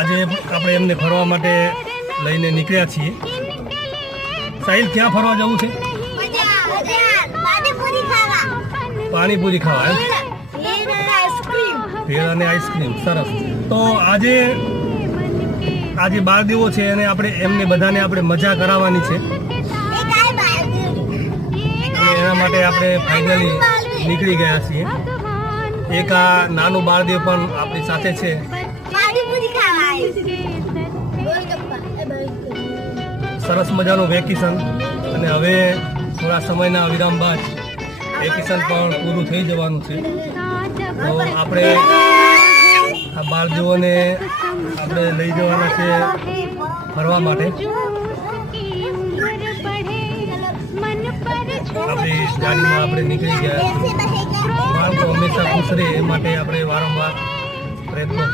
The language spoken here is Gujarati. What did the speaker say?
આજે આપણે એમને ફરવા માટે લઈને નીકળ્યા છીએ। સાહિલ, ક્યાં ફરવા જવું છે? પાણીપુરી ખાવા, ભેળ અને આઈસ્ક્રીમ, સરસ। તો આજે બાળદેવો છે અને આપણે એમને બધાને આપણે મજા કરાવવાની છે અને એના માટે આપણે ફાઇનલી નીકળી ગયા છીએ। એક આ નાનું બાળદેવ પણ આપણી સાથે છે। સરસ મજાનું વેકેશન, અને હવે થોડા સમયના વિરામ બાદ વેકેશન પણ પૂરું થઈ જવાનું છે। તો આપણે આ બાળદેવોને આપણે લઈ જવાના છે ફરવા માટે। આપણી ગાડીમાં આપણે નીકળી ગયા છીએ। બાળકો હંમેશા ખુશ રહે એ માટે આપણે વારંવાર પ્રયત્નો